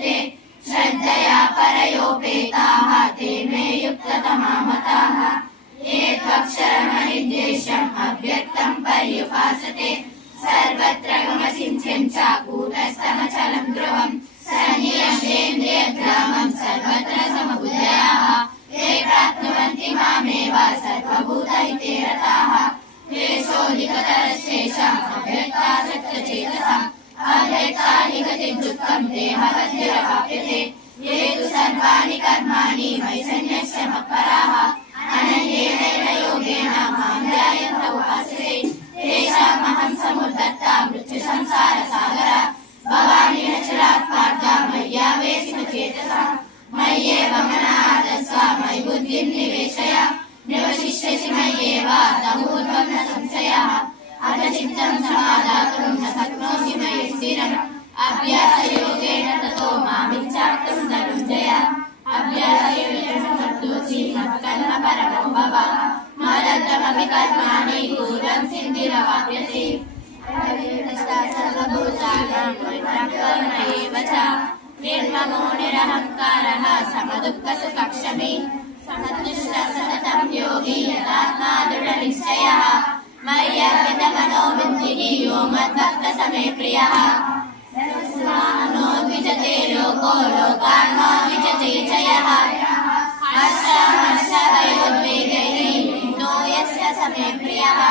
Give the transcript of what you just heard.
उपासते श्रद्धया परयोपेताः ते मे युक्ततमा मताः ये त्वक्षरमनिर्देश्यम् अव्यक्तं पर्युपासते सर्वत्र गमचिन्त्यं च कूटस्थमचलं ध्रुवम् सन्नियमेन्द्रियग्रामं सर्वत्र समबुद्धयाः ये प्राप्नुवन्ति मामेव सर्वभूतहिते रताः क्लेशोऽधिकतरस्तेषाम् अव्यक्तासक्तचेतसाम् अव्यक्ता हि गतिं दुःखं देहवद्भिरवाप्यते ये तु सर्वाणि कर्माणि मयि सन्न्यस्य मत्पराः अनन्येनैव योगेन मां ध्यायन्त उपासते तेषामहं समुद्धर्ता मृत्युसंसारसागरा भवानि न चलात् पार्थ मय्यावेशितचेतसा मय्येव मनः आदस्व मयि बुद्धिं निवेशय निवशिष्यसि मय्येव तमूर्ध्वं न संशयः अथ चित्तं समादातुं न शक्नोषि मयि स्थिरम् अभ्यासयोगेन ततो मामिच्छाप्तुं धनुञ्जय अभ्यासयोगेन कर्तुसि मत्कर्म परमो भव मदर्थमपि कर्माणि पूर्वं सिद्धिरवाप्यते सर्वभूतानां कर्म एव च निर्ममो निरहङ्कारः समदुःखसुखक्षमी सन्तुष्टः सततं योगी यदात्मा दृढनिश्चयः मय्यर्पितमनो बुद्धिः यो मद्भक्तः स मे प्रियः नो द्विजते लोको लोकान् नो द्विजते च यः हर्षभयोद्वेगैः युक्तो यस्य स मे प्रियः